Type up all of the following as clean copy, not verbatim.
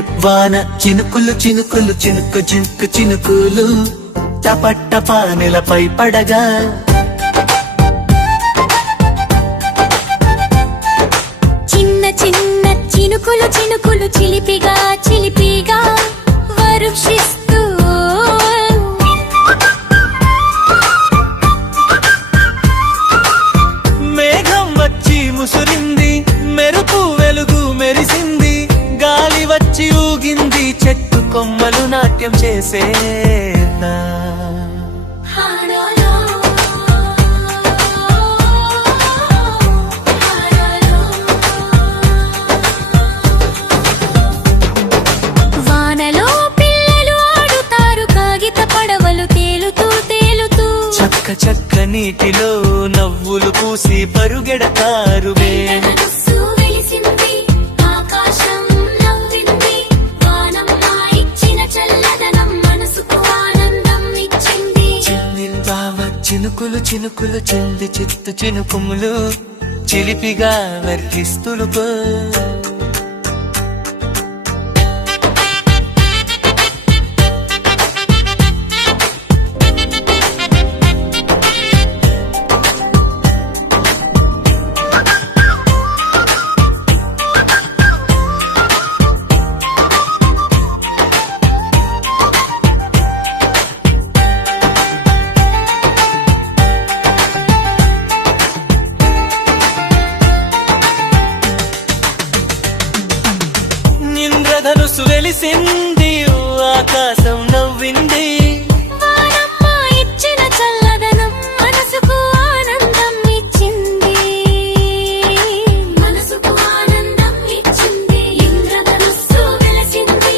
Drip వాన చినుకులు చినుకులు చినుకు చినుకు చినుకులు టపట్టపా నెలపై పడగా చిన్న చిన్న చినుకులు చినుకులు చిలిపిగా చిలిపిగా వర్షిస్తూ మేఘం వచ్చి ముసురింది, మెరుపు వెలుగు మెరిసింది, గాలి వచ్చి ఊగింది, చెట్టు కొమ్మలు నాట్యం చేసేనా. వానలో పిల్లలు ఆడుతారు కాగిత పడవలు తేలుతూ తేలుతూ, చక్క చక్క నీటిలో నవ్వులు పూసి పరుగెడతారు. మనస్సు వెలిసింది, ఆకాశం నవ్వింది, వానమ్మ ఇచ్చిన చల్లదనం మనసుకు ఆనందం ఇచ్చింది. చిన్నిందావ చినుకులు చినుకులు చింది చిత్తు చినుకుములు చిలిపిగా వర్తిస్తులుకో. ఇంద్రధనుసు వెలిసింది, ఆకాశం నవ్వింది, వానమ్మ ఇచ్చిన చల్లదనం మనసుకు ఆనందం ఇచ్చింది. మనసుకు ఆనందం ఇచ్చింది. ఇంద్రధనుస్సు వెలిసింది,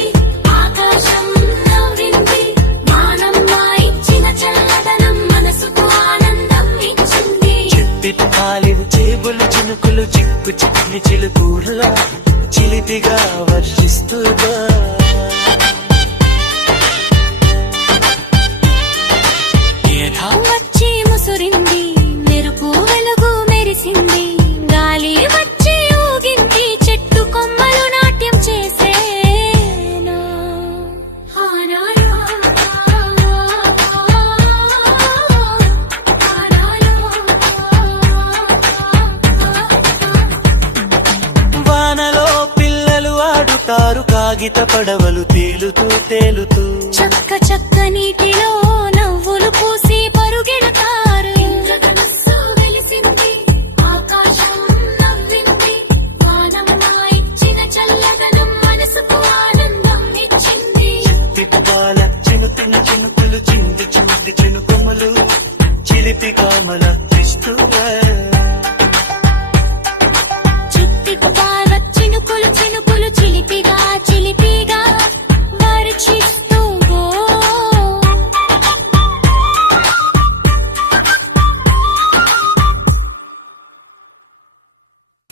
ఆకాశం నవ్వింది, వానమ్మ ఇచ్చిన చల్లదనం మనసుకు ఆనందం ఇచ్చింది. చెప్పిట కాలిన చేబులు చినుకులు చిక్కు చిక్కి చిలుకూడలా చిలిపిగా వర్షిస్తుగా. వచ్చి ముసురింది, మెరుపు వెలుగు మెరిసింది, గాలి వచ్చి ఊగింది, చెట్టు కొమ్మలు నాట్యం చేసేనా. వానలో పిల్లలు ఆడుతారు కాగిత పడవలు తేలుతూ తేలుతూ, చక్క చక్క నీటిలో